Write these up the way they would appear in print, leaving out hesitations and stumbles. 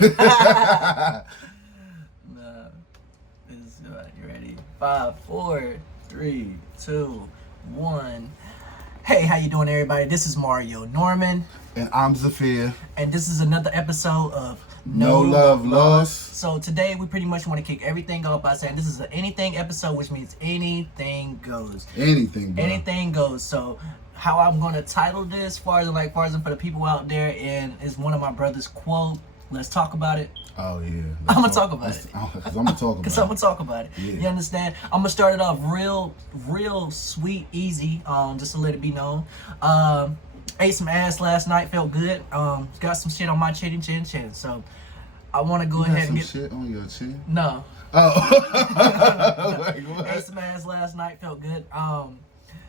No, it's you ready? 5, 4, 3, 2, 1. Hey, how you doing, everybody? This is Mario Norman, And I'm Zafir. and this is another episode of No Love Lost. So today we pretty much want to kick everything off by saying this is an anything episode, which means anything goes. Anything, bro. Anything goes. So how I'm gonna title this, far as for the people out there, and is one of my brother's quote. Let's talk about it. Oh, yeah. I'm gonna talk about it. Because I'm going to talk about Cause I'm gonna talk about it. Yeah. You understand? I'm gonna start it off real sweet, easy. Just to let it be known. Ate some ass last night. Felt good. Got some shit on my chin. So I want to go You got ahead some and get. shit on your chin? No. Oh. Like, what? Ate some ass last night. Felt good.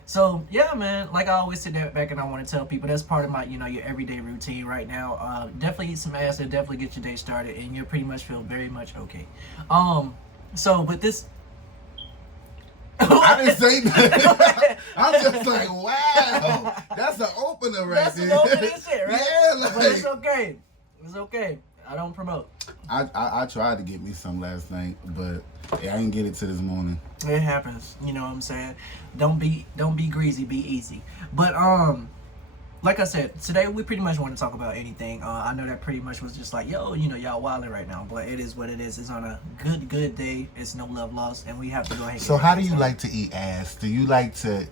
So yeah, man. Like I always sit there back and I want to tell people that's part of my, your everyday routine right now. Definitely eat some ass and definitely get your day started, and you'll pretty much feel very much okay. So with this. I didn't say that. I'm just like, wow. That's an opener right That's there. an opening shit, right? Yeah, But it's like. okay. It's okay. I don't promote. I tried to get me some last night, but yeah, I didn't get it till this morning. It happens. You know what I'm saying? Don't be greasy, be easy. But like I said, today we pretty much want to talk about anything. I know that pretty much was just like, yo, y'all wilding right now, but it is what it is. It's on a good day. It's no love lost, and we have to go ahead. So how do you like to eat ass? Do you like to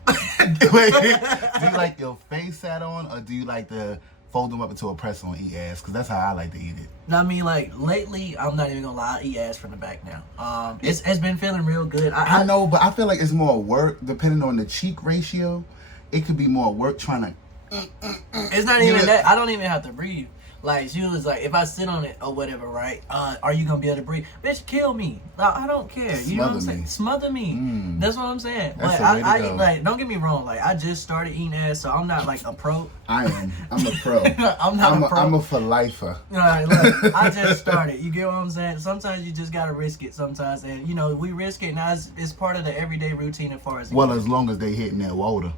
wait, do you like your face sat on, or do you like to fold them up into a pretzel and eat ass? Because that's how I like to eat it. I mean, like lately, I'm not even gonna lie, I eat ass from the back now. It's been feeling real good. I know, but I feel like it's more work depending on the cheek ratio. It could be more work trying to. It's not even that. I don't even have to breathe. Like, she was like, if I sit on it or whatever, right? Are you gonna be able to breathe? Bitch, kill me. I don't care. You know what I'm saying? Smother me. That's what I'm saying. That's But the way to I go. like, don't get me wrong. Like, I just started eating ass, so I'm not like a pro. I am. I'm a pro. I'm not a pro. I'm a for lifer. All right, look, I just started. You get what I'm saying? Sometimes you just gotta risk it. Sometimes, and we risk it. Now it's part of the everyday routine as far as As long as they hitting that water.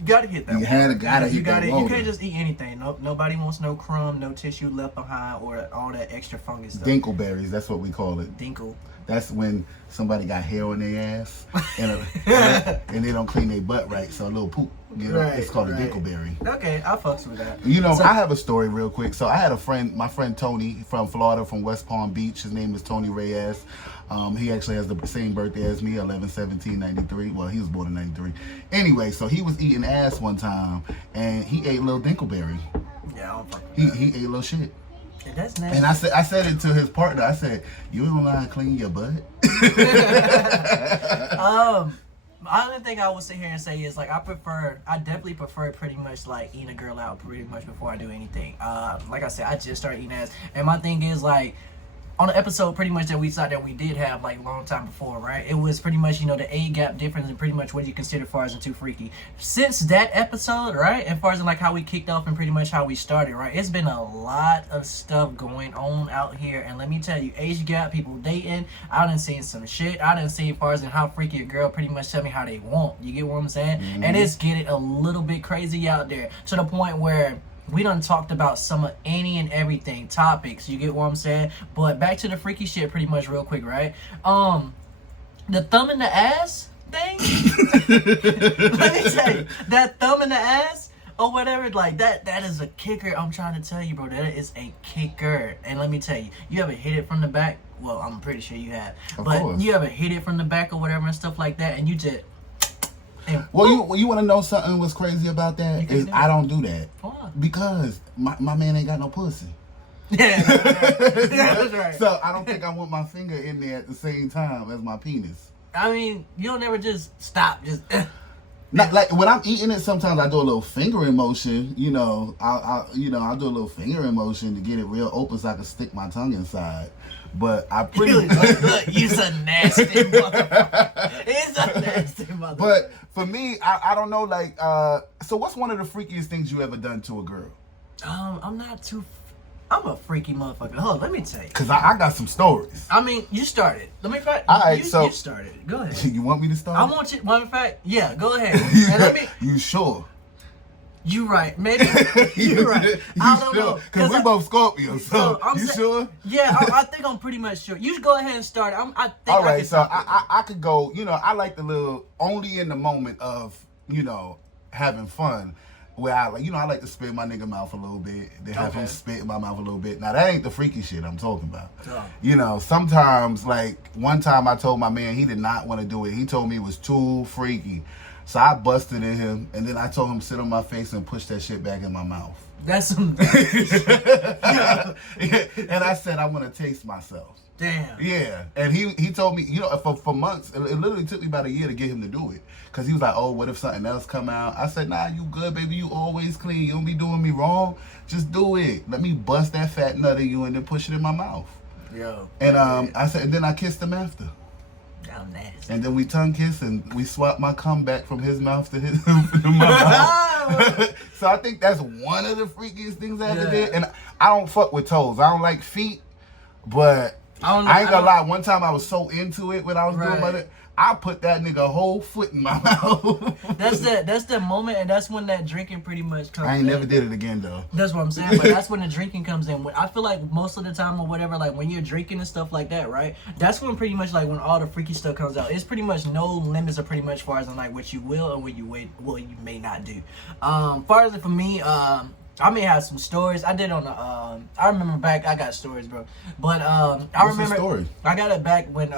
you gotta hit that. You gotta hit that You water. can't just eat anything. Nobody wants no crumb, no tissue left behind, or all that extra fungus stuff. Dinkleberries, that's what we call it. Dinkle. That's when somebody got hair on their ass and they don't clean their butt right, so a little poop. Right, it's called right. a dinkleberry. Okay, I fucks with that. So- I have a story real quick. So I had a friend, my friend Tony from Florida, from West Palm Beach. His name is Tony Reyes. He actually has the same birthday as me, 11/17/93. Well, he was born in 93. Anyway, so he was eating ass one time, and he ate a little dinkleberry. Yeah, I don't fuck with He ate a little shit. that. That's nasty. And I said it to his partner. I said, "You don't know how to clean your butt." The only thing I would sit here and say is like I definitely prefer pretty much like eating a girl out pretty much before I do anything. Like I said, I just started eating ass, and my thing is like on the episode pretty much that we saw that we did have like a long time before, right? It was pretty much the age gap difference and pretty much what you consider far as too freaky. Since that episode, right, and far as like how we kicked off and pretty much how we started, right, it's been a lot of stuff going on out here, and let me tell you, age gap, people dating, I done seen some shit. I done seen far as in how freaky a girl pretty much tell me how they want. You get what I'm saying? Mm-hmm. And it's getting a little bit crazy out there to the point where we done talked about some of any and everything topics. You get what I'm saying? But back to the freaky shit pretty much real quick, right? The thumb in the ass thing. Let me tell you, that thumb in the ass or whatever, like that is a kicker. I'm trying to tell you, bro, that is a kicker. And let me tell you, you ever hit it from the back? Well, I'm pretty sure you have. Of But course. you ever hit it from the back or whatever and stuff like that, and you just and Well, you want to know something what's crazy about that? You Is can do I don't do that. Why? Because my man ain't got no pussy. Yeah, that's right. So I don't think I want my finger in there at the same time as my penis. I mean, you'll never just stop. Just Not like when I'm eating it. Sometimes I do a little fingering motion. I'll do a little fingering motion to get it real open so I can stick my tongue inside. But I pretty look, you's a nasty motherfucker. He's a nasty motherfucker. But for me, I don't know. Like, so what's one of the freakiest things you ever done to a girl? I'm I'm a freaky motherfucker. Hold on, let me tell you. Cause I got some stories. I mean, you started. Let me fact. All right, you started. Go ahead. You want me to start? I want you. Matter of fact, yeah, go ahead. And let me. You sure? You right, maybe you right. I don't know Because we both Scorpios. So I'm you sure? Yeah, I think I'm pretty much sure. You should go ahead and start. I think. All I right, can so talk with that. I could go. You know, I like the little only in the moment of having fun. Where I like, I like to spit in my nigga mouth a little bit, then have him spit in my mouth a little bit. Now that ain't the freaky shit I'm talking about. Oh. Sometimes like one time I told my man he did not want to do it. He told me it was too freaky, so I busted in him, and then I told him to sit on my face and push that shit back in my mouth. That's some. And I said I want to taste myself. Damn. Yeah, and he told me, for months, it literally took me about a year to get him to do it. Because he was like, oh, what if something else come out? I said, nah, you good, baby. You always clean. You don't be doing me wrong. Just do it. Let me bust that fat nut in you and then push it in my mouth. Yo. And I said, and then I kissed him after. I'm nasty. And then we tongue kissed and we swapped my cum back from his mouth to his to my mouth. So I think that's one of the freakiest things I ever did. And I don't fuck with toes. I don't like feet, but I ain't gonna lie. One time I was so into it when I was doing it. I put that nigga whole foot in my mouth. That's the moment, and that's when that drinking pretty much comes in. I ain't never did it again though. That's what I'm saying, but that's when the drinking comes in. I feel like most of the time or whatever, like when you're drinking and stuff like that, right? That's when pretty much like when all the freaky stuff comes out. It's pretty much no limits are pretty much far as on like what you will and what you may not do. Far as for me, I may have some stories. I did on the I remember back. I got stories, bro. But I remember story? I got it back when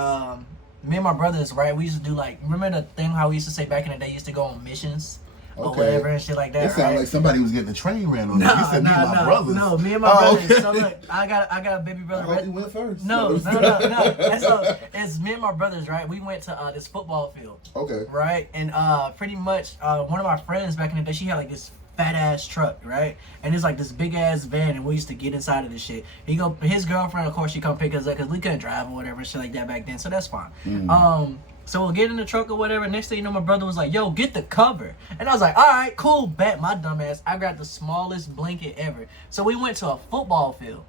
me and my brothers, right? We used to do like, remember the thing how we used to say back in the day, used to go on missions or whatever and shit like that. It sounded like somebody was getting a train ran on. You said me and my brothers. No, me and my brothers. Okay. So look, I got a baby brother. I hope you went first. No. And so it's me and my brothers, right? We went to this football field. Okay. Right, and pretty much one of my friends back in the day, she had like this fat ass truck, right? And it's like this big ass van, and we used to get inside of this shit. His girlfriend, of course, she come pick us up because we couldn't drive or whatever, shit like that back then. So that's fine. So we'll get in the truck or whatever. Next thing you know, my brother was like, "Yo, get the cover," and I was like, "All right, cool, bet." My dumb ass, I grabbed the smallest blanket ever. So we went to a football field.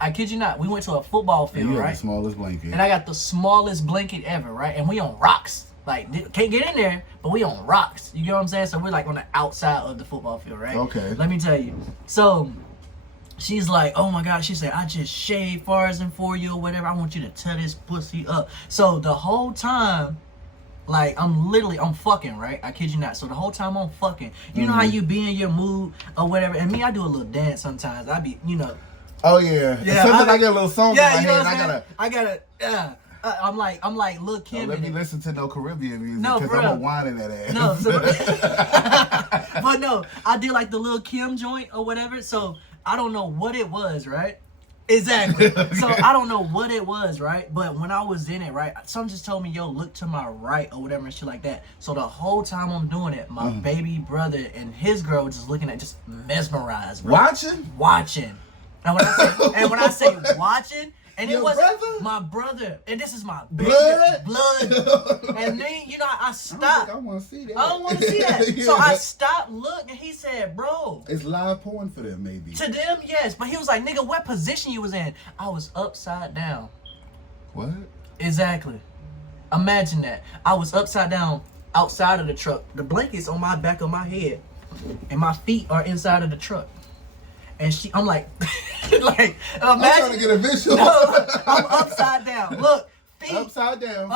I kid you not, we went to a football field, right? The smallest blanket. And I got the smallest blanket ever, right? And we on rocks. Like, can't get in there, but we on rocks. You get what I'm saying? So we're like on the outside of the football field, right? Okay. Let me tell you. So she's like, oh my God. She said, I just shaved Farzan for you or whatever. I want you to tear this pussy up. So the whole time, like, I'm fucking, right? I kid you not. So the whole time I'm fucking. You know how you be in your mood or whatever. And me, I do a little dance sometimes. I be, Oh, yeah. Sometimes I get a little song in my head. I gotta, I'm like Lil' Kim. Don't let me listen to no Caribbean music No, because I'm a whine in that ass. No, but no, I did like the Lil' Kim joint or whatever. So I don't know what it was, right? Exactly. So I don't know what it was, right? But when I was in it, right, someone just told me, yo, look to my right or whatever and shit like that. So the whole time I'm doing it, my baby brother and his girl were just looking at, just mesmerized, bro. Watching. And when I say watching, and your it was brother? my brother, and this is my blood. And then I stopped. I want to see that. I don't want to see that. Yeah. So I stopped, looked, and he said, bro. It's live porn for them, maybe. To them, yes. But he was like, nigga, what position you was in? I was upside down. What? Exactly. Imagine that. I was upside down outside of the truck. The blanket's on my back of my head, and my feet are inside of the truck. And I'm like, imagine. I'm trying to get a visual. No, I'm upside down. Look, feet upside down.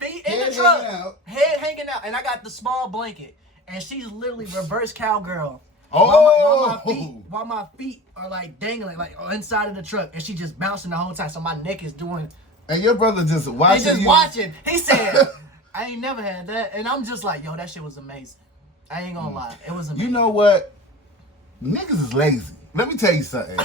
Feet in the truck. Head hanging out. And I got the small blanket. And she's literally reverse cowgirl. Oh. While my feet are like dangling, like inside of the truck. And she just bouncing the whole time. So my neck is doing. And your brother just watching. He just watching. He said, I ain't never had that. And I'm just like, yo, that shit was amazing. I ain't gonna lie. It was amazing. You know what? Niggas is lazy. Let me tell you something.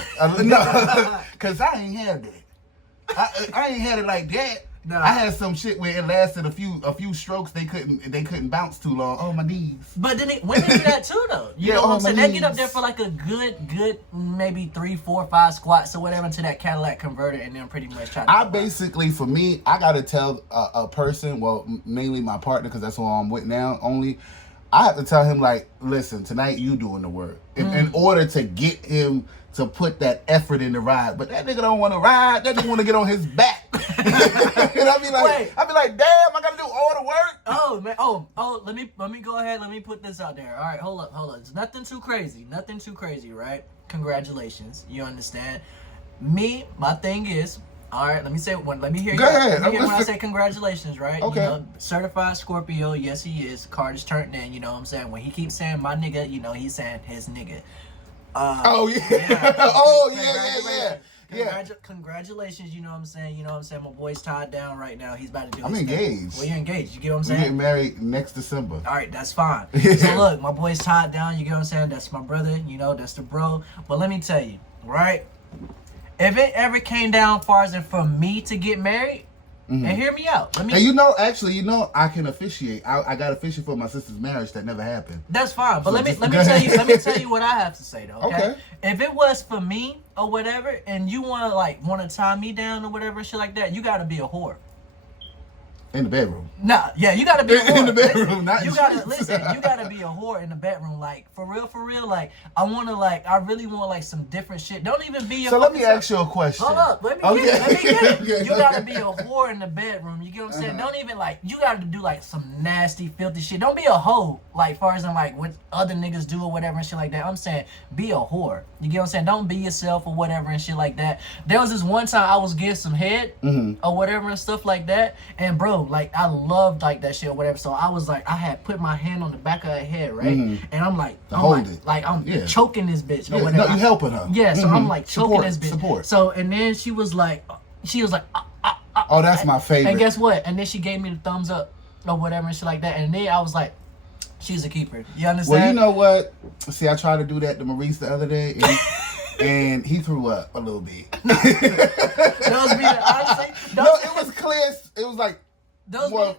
No, cause I ain't had that. I ain't had it like that. No. I had some shit where it lasted a few strokes. They couldn't bounce too long. Oh, my knees. But then women do that too, though. You know what I'm saying? They get up there for like a good maybe 3, 4, 5 squats or whatever into that Cadillac converter, and then pretty much try to. I basically, for me, I gotta tell a person, well, mainly my partner, because that's who I'm with now. Only. I have to tell him, like, listen, tonight you doing the work. In order to get him to put that effort in the ride. But that nigga don't want to ride. That nigga want to get on his back. And I be like, damn, I got to do all the work. Oh man, oh, let me go ahead, let me put this out there. All right, hold up. It's nothing too crazy, right? Congratulations, you understand? Me, my thing is, all right, let me say one. Let me hear you. Go ahead. Let me hear when I say congratulations, right? Okay. You know, certified Scorpio, yes he is. Card is turned in, you know what I'm saying? When he keeps saying my nigga, you know he's saying his nigga. Oh yeah. Oh yeah. Congratulations, you know what I'm saying? You know what I'm saying? My boy's tied down right now. He's about to do I'm his thing. engaged. Well, you're engaged. You get what I'm We're saying? getting married next December. All right, that's fine. Yeah. So look, my boy's tied down. You get what I'm saying? That's my brother. You know, that's the bro. But let me tell you, right? If it ever came down far as for me to get married, and hear me out. And you know, actually, I can officiate. I got officiate for my sister's marriage that never happened. That's fine. But So let me just- tell you what I have to say though. Okay. If it was for me or whatever, and you wanna tie me down or whatever shit like that, you gotta be a whore. In the bedroom. Nah, yeah, you gotta be a whore. In the bedroom, Listen, not you in gotta streets. listen. You gotta be a whore in the bedroom, like for real. Like I really want like some different shit. Don't even be your. So let me fucking ask you a question. Hold up, let me get it. Okay, You gotta be a whore in the bedroom. You get what I'm saying? Don't even you gotta do like some nasty, filthy shit. Don't be a hoe, like far as in like what other niggas do or whatever and shit like that. I'm saying be a whore. You get what I'm saying? Don't be yourself or whatever and shit like that. There was this one time I was getting some head or whatever and stuff like that, and bro, like I loved like that shit or whatever. So I was like, I had put my hand on the back of her head, right? And I'm like, I'm choking this bitch or Yeah, whatever. no, you helping her. Yeah, so I'm like choking this bitch. Support. So and then she was like, Oh, that's my favorite. and guess what? And then she gave me the thumbs up or whatever and shit like that. And then I was like, she's a keeper. You understand? Well, you know what? See, I tried to do that to Maurice the other day, and he threw up a little bit. Those be the, honestly, No, it was clear. It was like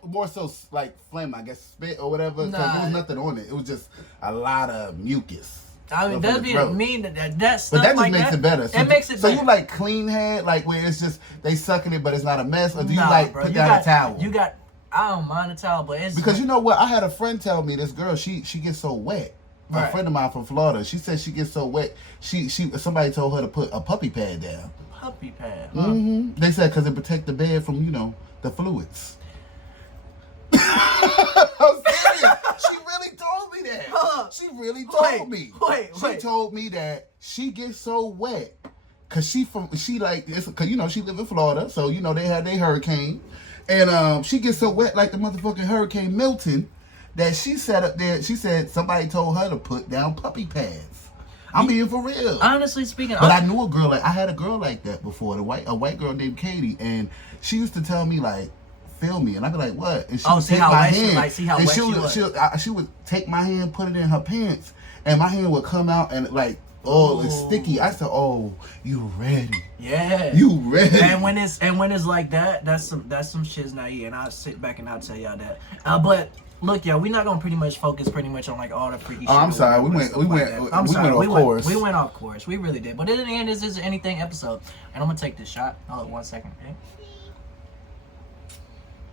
more so like phlegm, I guess, spit or whatever. Because there was nothing on it. It was just a lot of mucus. I mean, that'd be mean that stuff But that just like makes that, it better. So, it makes it so better. you like clean head, like where it's just they sucking it, but it's not a mess, or do you bro, put down a towel? I don't mind a towel, but it's Because you know what? I had a friend tell me this girl, she gets so wet. Right. A friend of mine from Florida, she said she gets so wet. Somebody told her to put a puppy pad down. puppy pad. They said because it protect the bed from the fluids. I'm serious. She really told me that. She really told me. She told me that she gets so wet because she live in Florida, so they had their hurricane, and she gets so wet like the motherfucking Hurricane Milton that she sat up there. She said somebody told her to put down puppy pads. I'm being for real. Honestly speaking, but I knew a girl I had a girl like that before. A white girl named Katie, and she used to tell me like, "Feel me," and I'd be like, "What?" And she would take my hand. She would take my hand, put it in her pants, and my hand would come out and like, it's sticky. I said, "Oh, you ready?" Yeah, you ready? And when it's like that, that's some shits naive, and I'll sit back and I'll tell y'all that. But look, y'all, we're not gonna focus on like all the freaky shit. I'm sorry, we went off course. We went off course. We really did. But in the end, this is anything episode, and I'm gonna take this shot. Hold on 1 second.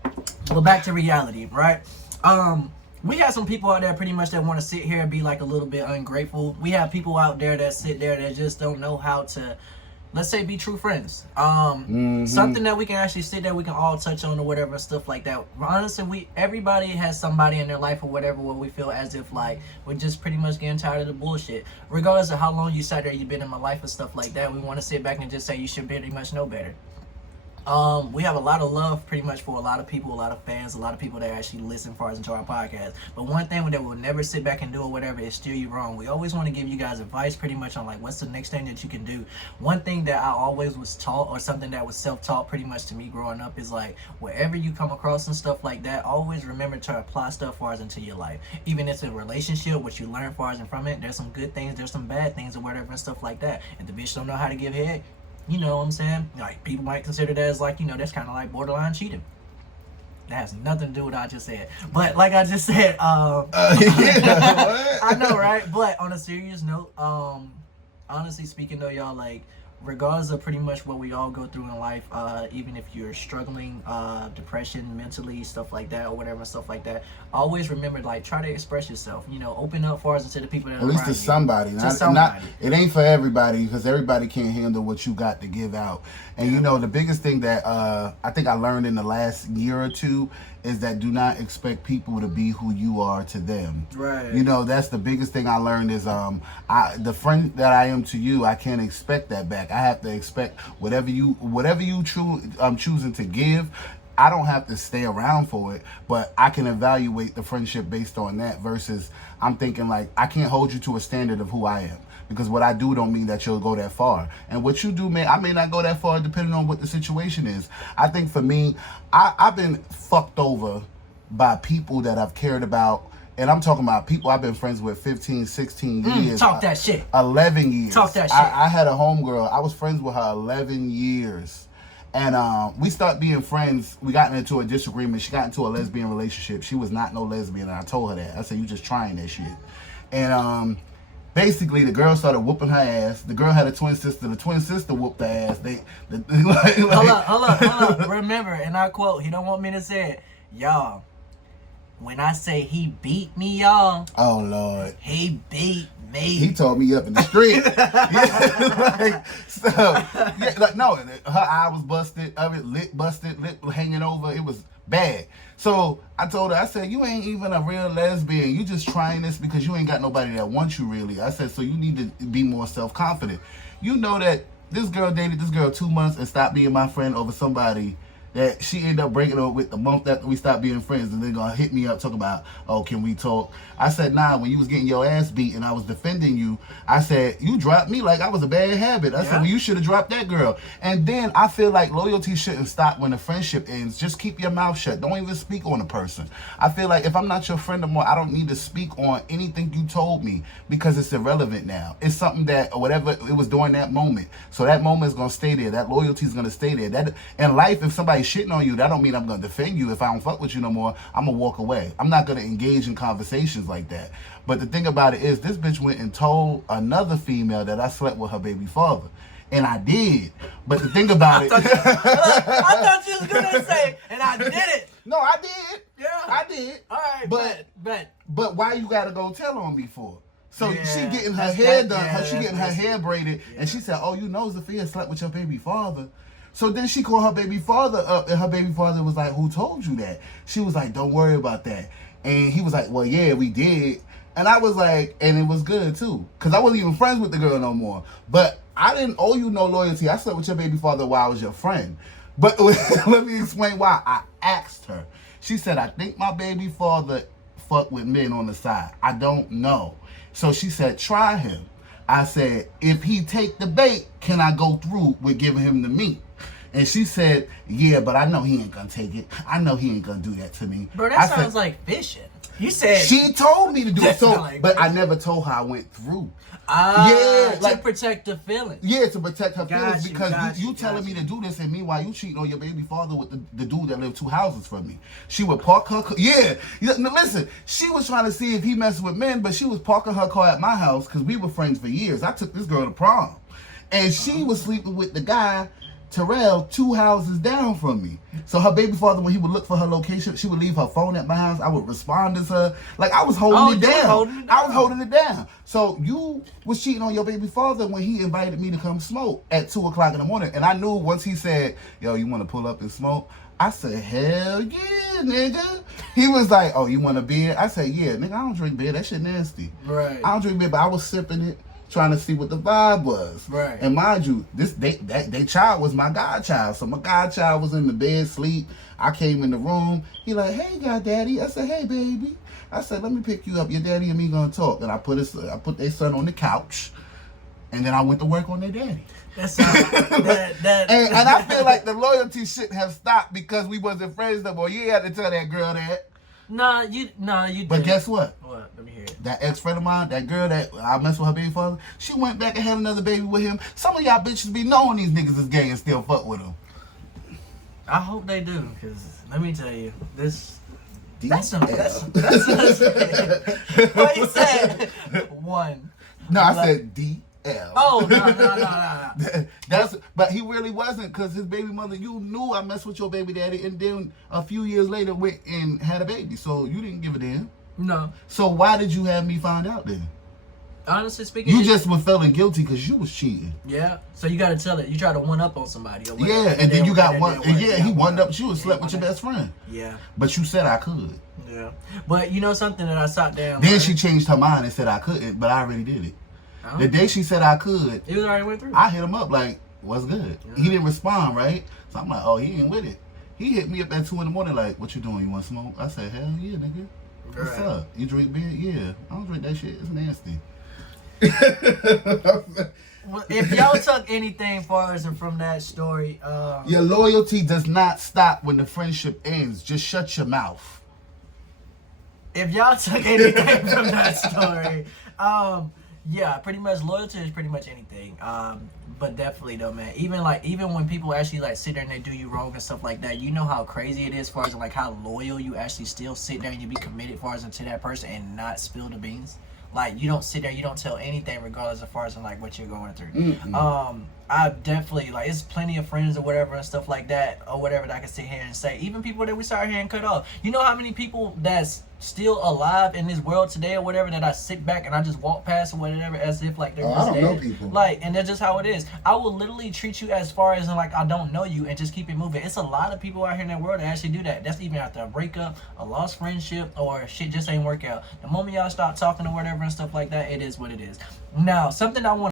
Okay? Well, back to reality, right? We have some people out there pretty much that want to sit here and be like a little bit ungrateful. We have people out there that sit there that just don't know how to, let's say, be true friends. Something that we can actually sit there, we can all touch on or whatever, stuff like that. Honestly, everybody has somebody in their life or whatever where we feel as if like we're just pretty much getting tired of the bullshit. Regardless of how long you sat there, you've been in my life and stuff like that, we want to sit back and just say you should pretty much know better. We have a lot of love pretty much for a lot of people, a lot of fans, a lot of people that actually listen for us into our podcast. But one thing that we'll never sit back and do or whatever is steer you wrong. We always want to give you guys advice pretty much on like what's the next thing that you can do. One thing that I always was taught, or something that was self-taught pretty much to me growing up, is like wherever you come across and stuff like that, always remember to apply stuff for us into your life. Even if it's a relationship, what you learn for us and from it, there's some good things, there's some bad things or whatever and stuff like that. If the bitch don't know how to give head, you know what I'm saying? Like, people might consider that as like, that's kind of like borderline cheating. That has nothing to do with what I just said. But like I just said, I know, right? But on a serious note, honestly speaking though, y'all, like, regardless of pretty much what we all go through in life, even if you're struggling, depression, mentally, stuff like that, or whatever, stuff like that, always remember, like, try to express yourself. You know, open up for us to the people that At are least to around you. somebody. Not, it ain't for everybody, because everybody can't handle what you got to give out. And you know, the biggest thing that I think I learned in the last year or two is that do not expect people to be who you are to them. Right. You know, that's the biggest thing I learned is the friend that I am to you, I can't expect that back. I have to expect whatever you choosing to give. I don't have to stay around for it, but I can evaluate the friendship based on that versus I'm thinking like I can't hold you to a standard of who I am. Because what I do don't mean that you'll go that far. And what you do, I may not go that far depending on what the situation is. I think for me, I've been fucked over by people that I've cared about. And I'm talking about people I've been friends with 15, 16 years. Talk that shit. 11 years. Talk that shit. I had a homegirl. I was friends with her 11 years. And we started being friends. We got into a disagreement. She got into a lesbian relationship. She was not no lesbian. And I told her that. I said, you just trying that shit. And basically, the girl started whooping her ass. The girl had a twin sister. The twin sister whooped her ass. Hold up. Remember, and I quote, he don't want me to say it. Y'all, when I say he beat me, y'all. Oh, Lord. He beat me. He told me up in the street. No, her eye was busted. Lip busted. Lip hanging over. It was bad. So I told her, I said, you ain't even a real lesbian. You just trying this because you ain't got nobody that wants you really. I said, so you need to be more self-confident. You know that this girl dated this girl 2 months and stopped being my friend over somebody that she ended up breaking up with the month after we stopped being friends, and they're gonna hit me up, talk about, oh, can we talk? I said, nah, when you was getting your ass beat and I was defending you, I said, you dropped me like I was a bad habit. I said, well, you should have dropped that girl. And then I feel like loyalty shouldn't stop when the friendship ends. Just keep your mouth shut. Don't even speak on a person. I feel like if I'm not your friend anymore, I don't need to speak on anything you told me because it's irrelevant now. It's something that, or whatever it was during that moment. So that moment is gonna stay there. That loyalty is gonna stay there. That in life, if somebody's shitting on you, that don't mean I'm gonna defend you. If I don't fuck with you no more, I'm gonna walk away. I'm not gonna engage in conversations like that. But the thing about it is, this bitch went and told another female that I slept with her baby father. And I did. But the thing about it... I thought you was gonna say, and I did it. No, I did. Yeah. I did. All right, But why you gotta go tell on me for? So Yeah, she getting her that's hair that- done, yeah, she getting her that's- hair braided, yeah. and she said, oh, you know Zafia slept with your baby father. So then she called her baby father up, and her baby father was like, who told you that? She was like, don't worry about that. And he was like, well, yeah, we did. And I was like, and it was good too, because I wasn't even friends with the girl no more. But I didn't owe you no loyalty. I slept with your baby father while I was your friend. But let me explain why. I asked her. She said, I think my baby father fucked with men on the side. I don't know. So she said, try him. I said, if he take the bait, can I go through with giving him the meat? And she said, yeah, but I know he ain't gonna take it. I know he ain't gonna do that to me. Bro, that sounds like fishing. You said she told me to do it, so like but I never told her I went through. Yeah, like to protect the feelings. Yeah, to protect her Got feelings you, because got you you, telling got me you. to do this, and meanwhile you cheating on your baby father with the dude that lived 2 houses from me. She would park her car. Yeah, no, listen, she was trying to see if he messed with men, but she was parking her car at my house because we were friends for years. I took this girl to prom, and she was sleeping with the guy Terrell 2 houses down from me. So her baby father, when he would look for her location, she would leave her phone at my house. I would respond to her. Like, I was holding it down. I was holding it down. So you was cheating on your baby father when he invited me to come smoke at 2 o'clock in the morning. And I knew once he said, yo, you want to pull up and smoke? I said, hell yeah, nigga. He was like, oh, you want a beer? I said, yeah, nigga, I don't drink beer. That shit nasty. Right. I don't drink beer, but I was sipping it, trying to see what the vibe was. Right. And mind you, they child was my godchild. So my godchild was in the bed, sleep. I came in the room. He like, hey, goddaddy. I said, hey, baby. I said, let me pick you up. Your daddy and me gonna talk. And I put their son on the couch. And then I went to work on their daddy. That sounds and I feel like the loyalty shit have stopped because we wasn't friends no more. You had to tell that girl that. Nah, you didn't. But guess what? What? Let me hear it. That ex-friend of mine, that girl that I messed with her baby father, she went back and had another baby with him. Some of y'all bitches be knowing these niggas is gay and still fuck with them. I hope they do, because let me tell you, that's DL. what you said. One. No, I said DL. hell. Oh, no. But he really wasn't, because his baby mother, you knew I messed with your baby daddy, and then a few years later went and had a baby. So you didn't give a damn. No. So why did you have me find out then? Honestly speaking, You just were feeling guilty because you was cheating. Yeah. So you got to tell it. You try to one up on somebody. Or whatever. Yeah, and then you got one. And Yeah, he one up you and slept with your one up. best friend. Yeah. But you said I could. Yeah. But you know something that I sat down. Then she changed her mind and said I couldn't, but I already did it. Oh. The day she said I could, It was already went through. I hit him up like, what's good? Yeah. He didn't respond, right? So I'm like, oh, he ain't with it. He hit me up at 2 in the morning like, what you doing? You want smoke? I said, hell yeah, nigga. What's Right. up? You drink beer? Yeah. I don't drink that shit. It's nasty. Well, if y'all took anything far as from that story, Your loyalty does not stop when the friendship ends. Just shut your mouth. if y'all took anything from that story, yeah, pretty much loyalty is pretty much anything. But definitely though, man, even when people actually like sit there and they do you wrong and stuff like that, you know how crazy it is as far as like how loyal you actually still sit there and you be committed as far as to that person and not spill the beans. Like you don't sit there, you don't tell anything regardless as far as like what you're going through. Mm-mm. I definitely like it's plenty of friends or whatever and stuff like that or whatever that I can sit here and say. Even people that we started here and cut off. You know how many people that's still alive in this world today or whatever that I sit back and I just walk past or whatever as if like they're Oh, just I don't know dead. people. Like, and that's just how it is. I will literally treat you as far as like I don't know you and just keep it moving. It's a lot of people out here in that world that actually do that. That's even after a breakup, a lost friendship, or shit just ain't work out. The moment y'all start talking or whatever and stuff like that, it is what it is. Now, something I want